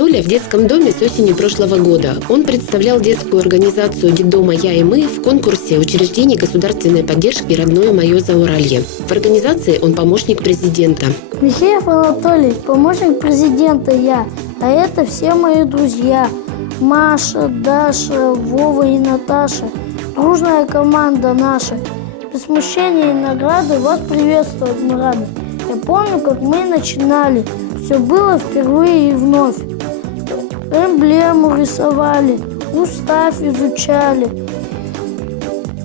Толя в детском доме с осени прошлого года. Он представлял детскую организацию детдома «Я и мы» в конкурсе учреждений государственной поддержки «Родное мое Зауралье». В организации он помощник президента. Михеев Анатолий, помощник президента я, а это все мои друзья. Маша, Даша, Вова и Наташа. Дружная команда наша. Без смущения и награды вас приветствовать мы рады. Я помню, как мы начинали. Все было впервые и вновь. Эмблему рисовали, устав изучали.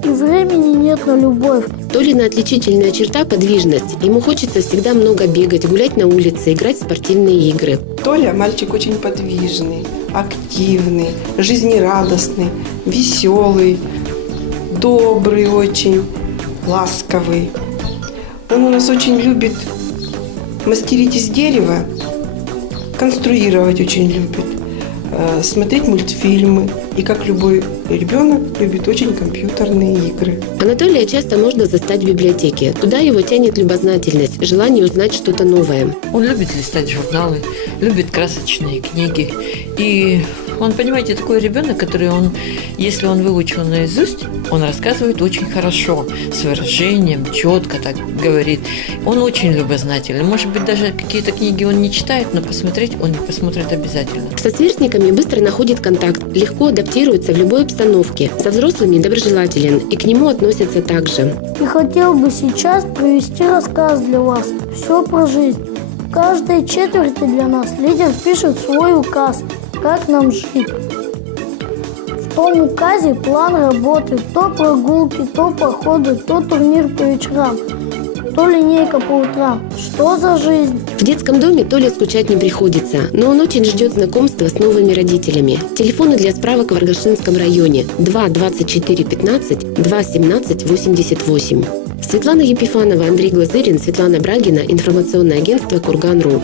И времени нет на любовь. Толина отличительная черта – подвижность. Ему хочется всегда много бегать, гулять на улице, играть в спортивные игры. Толя мальчик очень подвижный, активный, жизнерадостный, веселый, добрый очень, ласковый. Он у нас очень любит мастерить из дерева, конструировать очень любит, смотреть мультфильмы. И как любой ребенок любит очень компьютерные игры. Анатолия часто можно застать в библиотеке. Туда его тянет любознательность, желание узнать что-то новое. Он любит листать журналы, любит красочные книги. И он, понимаете, такой ребенок, который если он выучил наизусть, он рассказывает очень хорошо, с выражением, четко так говорит. Он очень любознательный. Может быть, даже какие-то книги он не читает, но посмотреть он посмотрит обязательно. Со сверстниками быстро находит контакт, легко адаптируется в любой обстановке. Со взрослыми доброжелателен и к нему относятся так же. И хотел бы сейчас провести рассказ для вас. Все про жизнь. В каждой четверти для нас лидер пишет свой указ, как нам жить. В том указе план работы, то прогулки, то походы, то турнир по вечерам, то линейка по утрам. Что за жизнь? В детском доме Толе скучать не приходится, но он очень ждет знакомства с новыми родителями. Телефоны для справок в Аргашинском районе 2 24 15 2 17 88. Светлана Епифанова, Андрей Глазырин, Светлана Брагина, информационное агентство «Курган.ру».